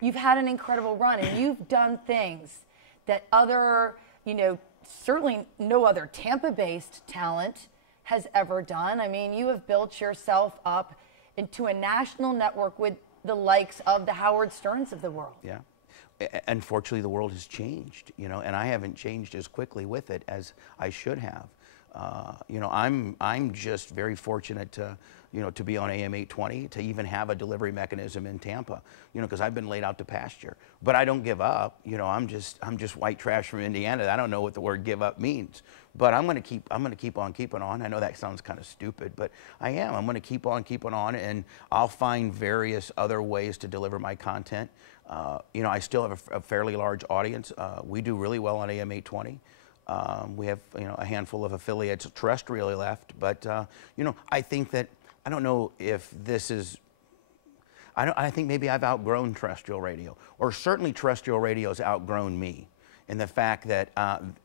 You've had an incredible run, and you've done things that other, certainly no other Tampa-based talent has ever done. I mean, you have built yourself up into a national network with the likes of the Howard Sterns of the world. Yeah. Unfortunately, the world has changed, and I haven't changed as quickly with it as I should have. I'm just very fortunate to be on AM 820, to even have a delivery mechanism in Tampa, because I've been laid out to pasture. But I don't give up. I'm just white trash from Indiana. I don't know what the word give up means. But I'm going to keep on keeping on. I know that sounds kind of stupid, but I am. I'm going to keep on keeping on, and I'll find various other ways to deliver my content. I still have a fairly large audience. We do really well on AM 820. We have a handful of affiliates terrestrially left, but I think that, I don't know if this is, I think maybe I've outgrown terrestrial radio, or certainly terrestrial radio has outgrown me, in the fact that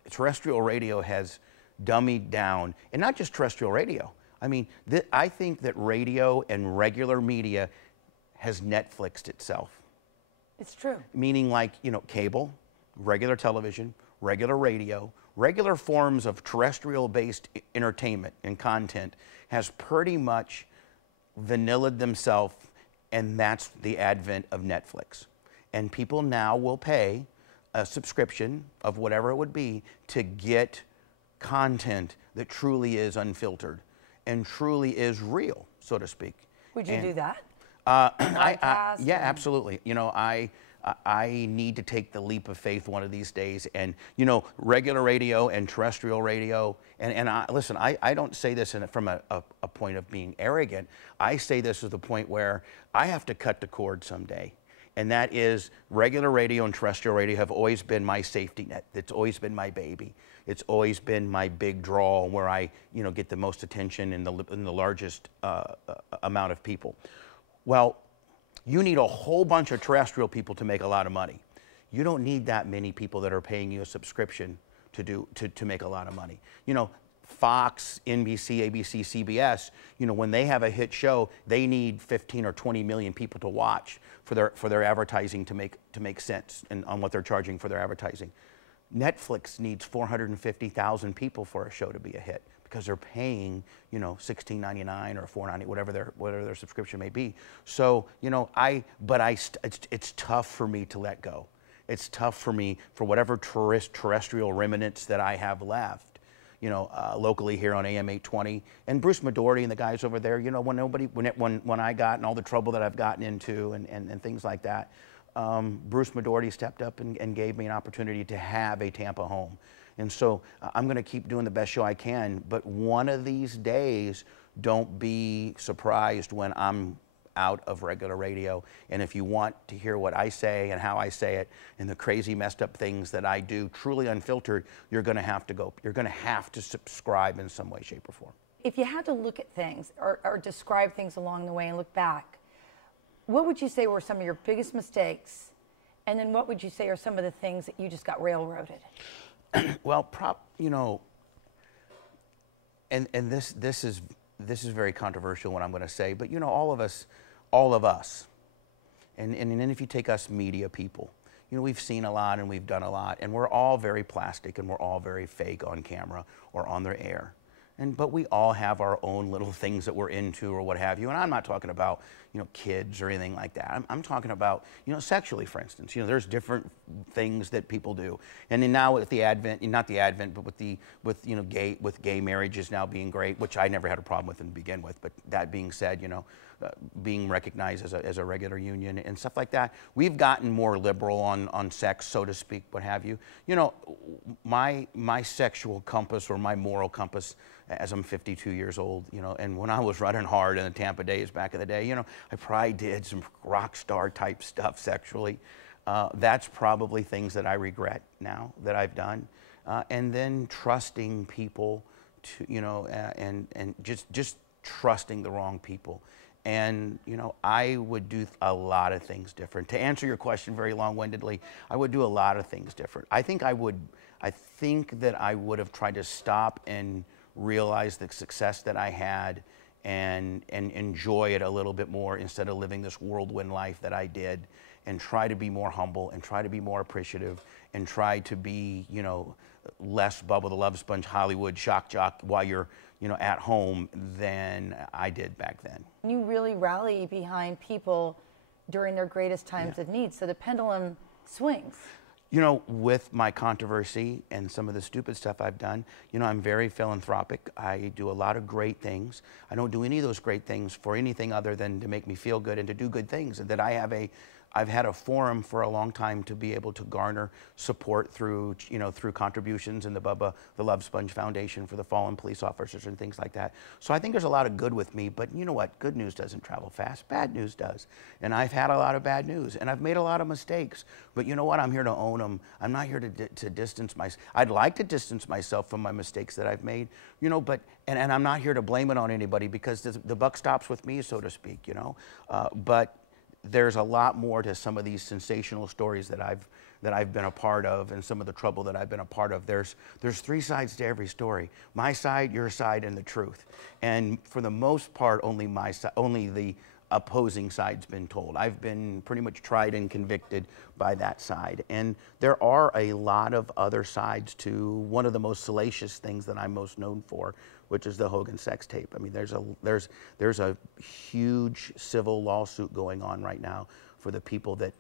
terrestrial radio has dummied down, and not just terrestrial radio. I mean, I think that radio and regular media has Netflixed itself. It's true. Meaning, like, cable, regular television, regular radio, regular forms of terrestrial-based entertainment and content has pretty much vanillaed themselves, and that's the advent of Netflix. And people now will pay a subscription of whatever it would be to get content that truly is unfiltered and truly is real, so to speak. Would you do that? Yeah, absolutely. I need to take the leap of faith one of these days, and regular radio and terrestrial radio, and listen, I don't say this from a point of being arrogant. I say this as the point where I have to cut the cord someday, and that is, regular radio and terrestrial radio have always been my safety net. It's always been my baby. It's always been my big draw, where I get the most attention and the largest amount of people. Well, you need a whole bunch of terrestrial people to make a lot of money. You don't need that many people that are paying you a subscription to make a lot of money. Fox, NBC, ABC, CBS, when they have a hit show, they need 15 or 20 million people to watch for their advertising to make sense and on what they're charging for their advertising. Netflix needs 450,000 people for a show to be a hit, because they're paying, $16.99 or $4.90, whatever their subscription may be. So, it's tough for me to let go. It's tough for me, for whatever terrestrial remnants that I have left, locally here on AM 820. And Bruce Midorty and the guys over there, when I got in all the trouble that I've gotten into and things like that, Bruce Midorty stepped up and gave me an opportunity to have a Tampa home. And so I'm going to keep doing the best show I can, but one of these days, don't be surprised when I'm out of regular radio. And if you want to hear what I say and how I say it and the crazy messed up things that I do, truly unfiltered, you're going to have to subscribe in some way, shape, or form. If you had to look at things or describe things along the way and look back, what would you say were some of your biggest mistakes? And then what would you say are some of the things that you just got railroaded? Well, and this is very controversial, what I'm going to say, but all of us, and then if you take us media people, we've seen a lot and we've done a lot, and we're all very plastic and we're all very fake on camera or on the air. But we all have our own little things that we're into or what have you. And I'm not talking about, kids or anything like that. I'm talking about, sexually, for instance. There's different things that people do. And then now with the advent, not the advent, but with gay marriages now being great, which I never had a problem with to begin with. But that being said, being recognized as a regular union and stuff like that, we've gotten more liberal on sex, so to speak, what have you. My sexual compass, or my moral compass, as I'm 52 years old, and when I was running hard in the Tampa days back in the day, I probably did some rock star type stuff sexually. That's probably things that I regret now that I've done. And then trusting people to, and just trusting the wrong people. And, I would do a lot of things different. To answer your question very long-windedly, I would do a lot of things different. I think that I would have tried to stop and realize the success that I had and enjoy it a little bit more, instead of living this whirlwind life that I did. and try to be more humble and try to be more appreciative and try to be, you know, less Bubba the Love Sponge Hollywood shock jock while you're, you know, at home than I did back then. You really rally behind people during their greatest times of need, so the pendulum swings. You know, with my controversy and some of the stupid stuff I've done, you know, I'm very philanthropic. I do a lot of great things. I don't do any of those great things for anything other than to make me feel good and to do good things. And that I've had a forum for a long time to be able to garner support through, you know, through contributions in the Bubba the Love Sponge Foundation for the fallen police officers and things like that. So I think there's a lot of good with me, but you know what? Good news doesn't travel fast. Bad news does. And I've had a lot of bad news, and I've made a lot of mistakes. But you know what? I'm here to own them. I'm not here to distance myself. I'd like to distance myself from my mistakes that I've made, you know, but, and I'm not here to blame it on anybody because the buck stops with me, so to speak, you know. But there's a lot more to some of these sensational stories that I've been a part of, and some of the trouble that I've been a part of. There's three sides to every story: my side, your side, and the truth. And for the most part, only my side, only the opposing side's been told. I've been pretty much tried and convicted by that side. And there are a lot of other sides to one of the most salacious things that I'm most known for, which is the Hogan sex tape. I mean, there's a huge civil lawsuit going on right now for the people that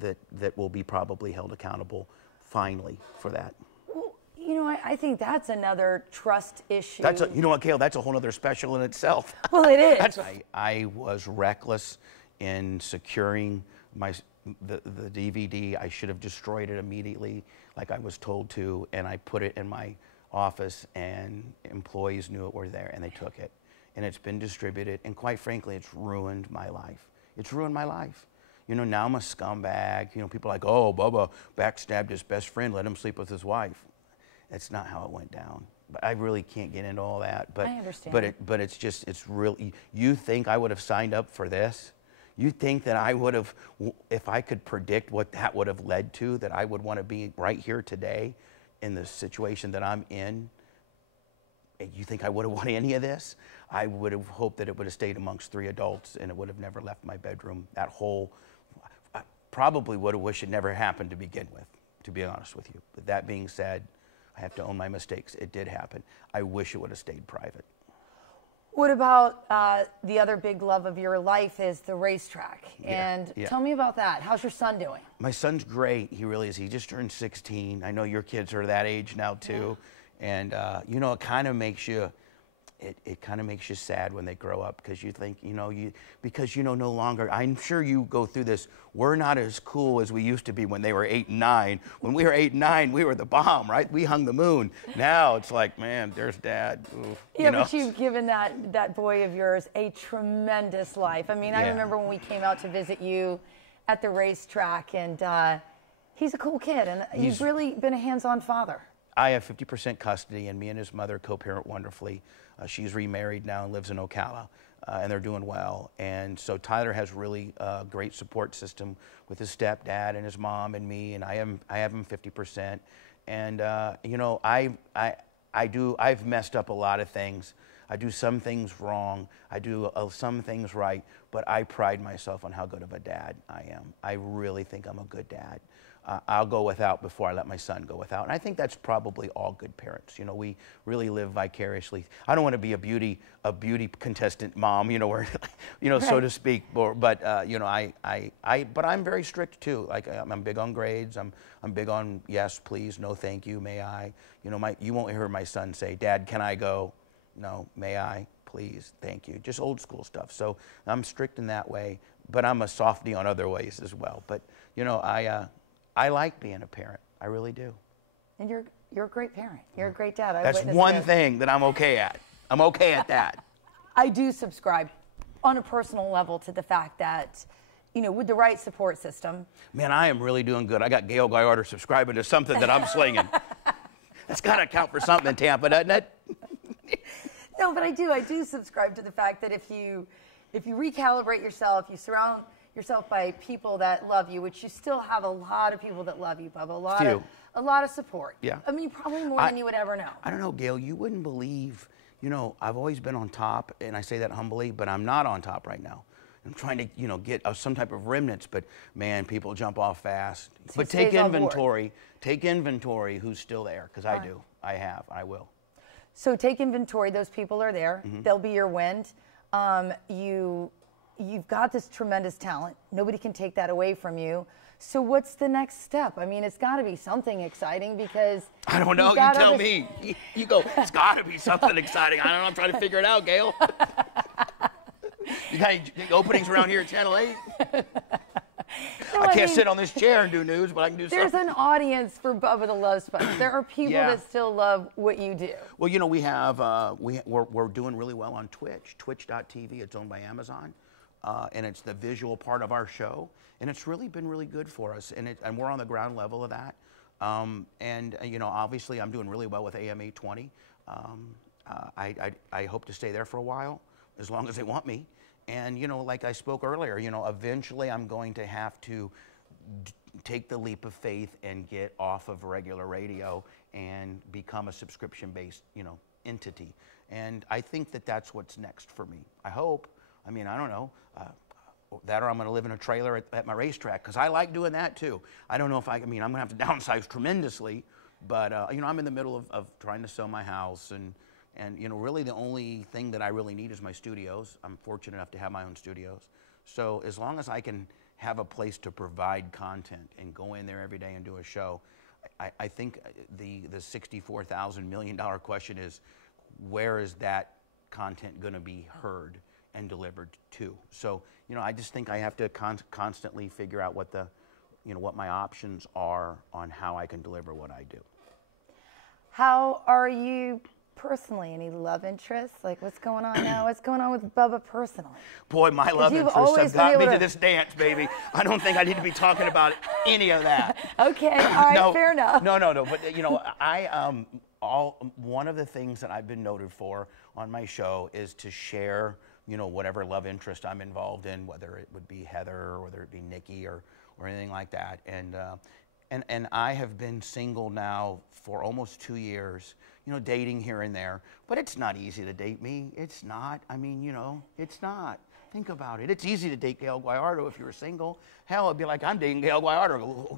that will be probably held accountable finally for that. Well, you know, I think that's another trust issue. You know what, Gayle? That's a whole other special in itself. Well, it is. I was reckless in securing the DVD. I should have destroyed it immediately, like I was told to, and I put it in my office, and employees knew it were there, and they took it. And it's been distributed, and quite frankly, it's ruined my life. It's ruined my life. You know, now I'm a scumbag. You know, people are like, oh, Bubba backstabbed his best friend, let him sleep with his wife. That's not how it went down. But I really can't get into all that. But, I understand. But it's just, it's really, you think I would have signed up for this? You think that I would have, if I could predict what that would have led to, that I would want to be right here today in the situation that I'm in? And you think I would have wanted any of this? I would have hoped that it would have stayed amongst three adults and it would have never left my bedroom. That whole, I probably would have wished it never happened to begin with, to be honest with you. But that being said, I have to own my mistakes. It did happen. I wish it would have stayed private. What about the other big love of your life is the racetrack? And tell me about that. How's your son doing? My son's great. He really is. He just turned 16. I know your kids are that age now too. And you know, it kind of makes you, it kind of makes you sad when they grow up, because you think, you know, because you know, no longer, I'm sure you go through this, we're not as cool as we used to be when they were 8 and 9. When we were 8 and 9, we were the bomb, right? We hung the moon. Now it's like, man, there's Dad. Oof, yeah, you know? But you've given that boy of yours a tremendous life. I mean, I remember when we came out to visit you at the racetrack, and he's a cool kid, and you've really been a hands-on father. I have 50% custody, and me and his mother co-parent wonderfully. She's remarried now and lives in Ocala, and they're doing well. And so Tyler has really a great support system with his stepdad and his mom and me, and I have him 50%. And you know, I've messed up a lot of things. I do some things wrong. I do some things right, but I pride myself on how good of a dad I am. I really think I'm a good dad. I'll go without before I let my son go without. And I think that's probably all good parents. You know, we really live vicariously. I don't want to be a beauty contestant mom, you know, where, you know, so to speak. But you know, but I'm very strict too. Like, I'm big on grades. I'm big on yes, please, no, thank you, may I. You know, you won't hear my son say, Dad, can I go? No, may I, please, thank you. Just old school stuff. So I'm strict in that way, but I'm a softie on other ways as well. But you know, I like being a parent. I really do. And you're a great parent. You're a great dad. That's one thing that I'm okay at. I'm okay at that. I do subscribe on a personal level to the fact that, you know, with the right support system. Man, I am really doing good. I got Gayle Guyardo subscribing to something that I'm slinging. That's got to count for something in Tampa, doesn't it? No, but I do subscribe to the fact that if you recalibrate yourself, you surround yourself by people that love you, which you still have a lot of people that love you, Bubba. A lot of support. Yeah. I mean, probably more than you would ever know. I don't know, Gayle, you wouldn't believe, you know, I've always been on top, and I say that humbly, but I'm not on top right now. I'm trying to, get some type of remnants, but man, people jump off fast. So but take inventory who's still there, because I do. I have. I will. So take inventory. Those people are there. They'll be your wind. You've got this tremendous talent. Nobody can take that away from you. So what's the next step? I mean, it's got to be something exciting, because I don't know. You tell me. You go, it's got to be something exciting. I don't know. I'm trying to figure it out, Gayle. You got any openings around here at Channel 8? No, I can't sit on this chair and do news, but I can do something. There's an audience for Bubba the Love Sponge. There are people that still love what you do. Well, we have, we're doing really well on Twitch, twitch.tv. It's owned by Amazon. And it's the visual part of our show. And it's really been really good for us. And we're on the ground level of that. Obviously I'm doing really well with AM 820. I hope to stay there for a while, as long as they want me. And, like I spoke earlier, eventually I'm going to have to take the leap of faith and get off of regular radio and become a subscription-based, entity. And I think that that's what's next for me. I hope. I mean, I don't know. That or I'm going to live in a trailer at my racetrack, because I like doing that too. I don't know if I'm going to have to downsize tremendously, but, I'm in the middle of trying to sell my house. And really the only thing that I really need is my studios. I'm fortunate enough to have my own studios. So as long as I can have a place to provide content and go in there every day and do a show, I think the $64,000 million question is, where is that content going to be heard and delivered to? So, I just think I have to constantly figure out what what my options are on how I can deliver what I do. How are you personally? Any love interests? Like, what's going on now? What's going on with Bubba personally? Boy, my love interests have got me to this dance, baby. I don't think I need to be talking about any of that. Okay, all right, no, fair enough. No. But, one of the things that I've been noted for on my show is to share, whatever love interest I'm involved in, whether it would be Heather or whether it be Nikki or anything like that. And I have been single now for almost 2 years, dating here and there. But it's not easy to date me. It's not. I mean, it's not. Think about it. It's easy to date Gayle Guyardo if you were single. Hell, it'd be like I'm dating Gayle Guyardo. Oh,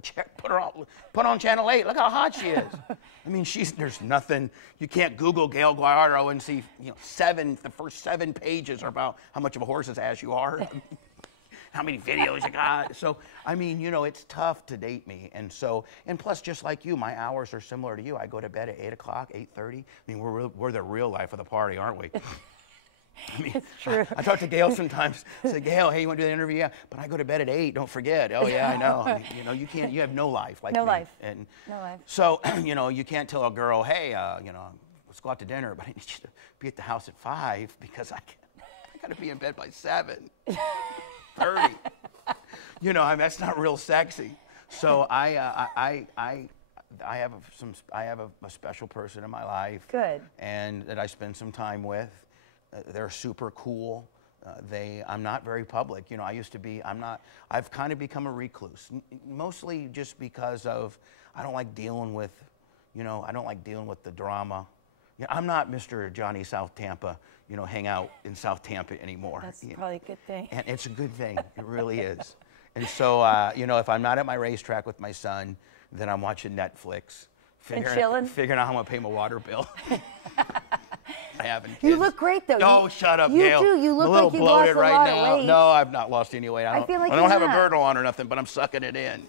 put on Channel 8. Look how hot she is. I mean, there's nothing. You can't Google Gayle Guyardo and see, the first 7 pages are about how much of a horse's ass you are. How many videos you got. So, I mean, it's tough to date me. And plus, just like you, my hours are similar to you. I go to bed at 8 o'clock, 8:30. I mean, we're the real life of the party, aren't we? I mean, it's true. I talk to Gayle sometimes. I say, Gayle, hey, you want to do the interview? Yeah, but I go to bed at 8. Don't forget. Oh yeah, I know. I mean, you have no life like no me. life. And no life. So, you can't tell a girl, hey, let's go out to dinner, but I need you to be at the house at 5 because I got to be in bed by 7:30. That's not real sexy. So I have a special person in my life. Good. And that I spend some time with. They're super cool. I'm not very public. I used to be. I've kind of become a recluse, mostly just because I don't like dealing with, I don't like dealing with the drama. I'm not Mr. Johnny South Tampa, hang out in South Tampa anymore. That's probably a good thing. And it's a good thing. It really is. And so, if I'm not at my racetrack with my son, then I'm watching Netflix, figuring out how I'm going to pay my water bill. I haven't. You look great, though. Oh, shut up, you Gayle. You do. You look like you've lost a right lot now. of weight. No, I've not lost any weight. I feel like I don't have a girdle on or nothing, but I'm sucking it in.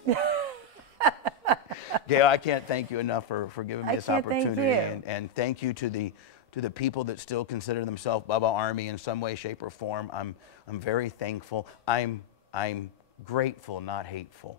Gayle, I can't thank you enough for giving me this opportunity. Thank you. And thank you to the people that still consider themselves Bubba Army in some way, shape, or form. I'm very thankful. I'm grateful, not hateful.